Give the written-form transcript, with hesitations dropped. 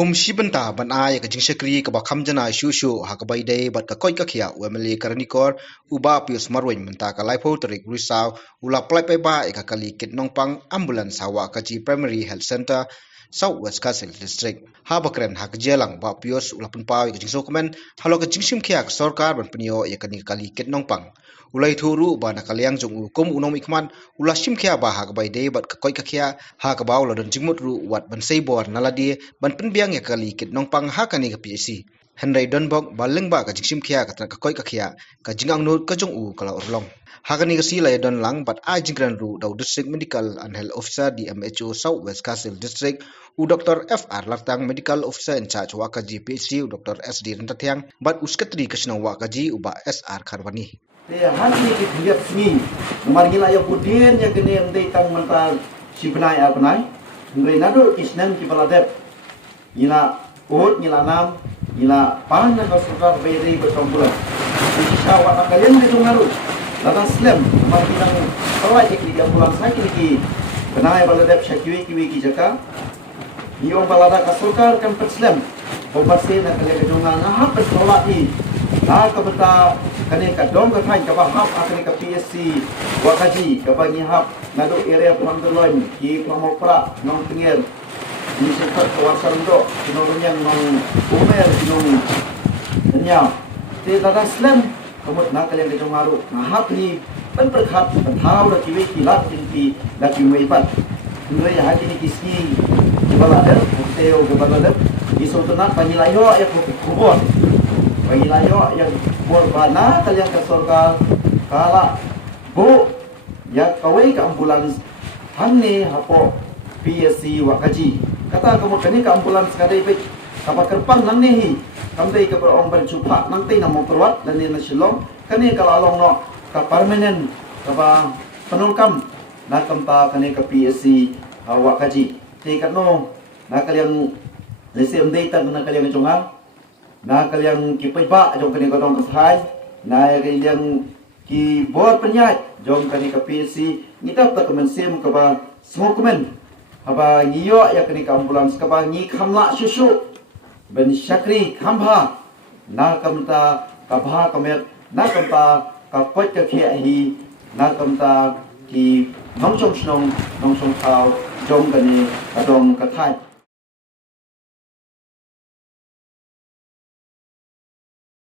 kum shibanta ban ay ka jingshakri ka bakham jana shu ha ka bai dei bat ka koi ka khia wemeli karanikor uba pius marwen menta ka laipho tarik risaw ula plai pai ba ka kali kit nongpang ambulance hawa ka ji primary health center South West Castle District. Habakren hak jelang ba pios ulapun pawi ke jingso komen halo ke jingsim kiak sorkar ban penio ya kani kali ket nongpang. Ulai thuru ba na kaliang jong ukum unom ikman ula sim kia ba hak bai dei bat ka koi ka kia ha ka ba ula don jingmut ru wat ban sei bor naladi ban penbiang ya kali ket nongpang ha kani ka PSC. Henry Donbok baleng ba ka jingsim kia ka koi ka kia ka jingang nut ka jong u kala urlong. Hakani ka sila don lang bat a jingran ru daw district medical and health officer DMHO South West Castle District u Dr. FR Latang medical officer in charge wakaji PhD u Dr. SD Rentathiang bat uskatri kasna wakaji uba SR Kharbani. Te handi ki thiap sni mar gila ya pudien ya kene ndai tang mental si benai apnai ndai nado isnan ki baladep gila ut gila nam gila pan na kasukar beri bertombulan isa wa kalian di tungaru datang slam mar gila tawai ki ambulan sakit ki benai baladep syakwi ki jaka yung balada kasukar kan perslam bombarse na kalian junga ngahap persolati kabata kani ka dong ka thain ka ba hap akani ka PSC wakaji ka ba ni hap nado area pangdoloin ki pamopra nong tingel ni sekat kawasan do kinolonyang nong umer kinong nya te dada slam kamut na kalian ka maru na hap ni pan perkhat pan thau da kiwi kilat tinti da kiwi pat ngai hati ni kiski balada teo ke balada iso tunat panilayo ya kubur Pangilayo yang berbana kalian ke surga kala bu ya kawai ke ambulans hanne hapo PSC wakaji kata kamu kani ke ambulans kadai pe kapa kerpang nang nehi kamdai ke berong berjupa nanti namo perwat dan ni nasilong kani kalau along no ka permanent kapa penungkam nak kampa kani ke PSC wakaji tikat no nak kalian lesem data nak kalian jongang na kalian ki paiba jong kani kodong kasai na kalian ki bor penyat jong kani ka PSC ngita ta kemensim ka ba smokemen aba ngiyo ya kani ka ambulans ka ba ngi khamla susu ben syakri khamba na kamta ka bha kamet na kamta ka pot ka khia hi na kamta ki nong chong snong nong song thao jong kani ka dong ka thai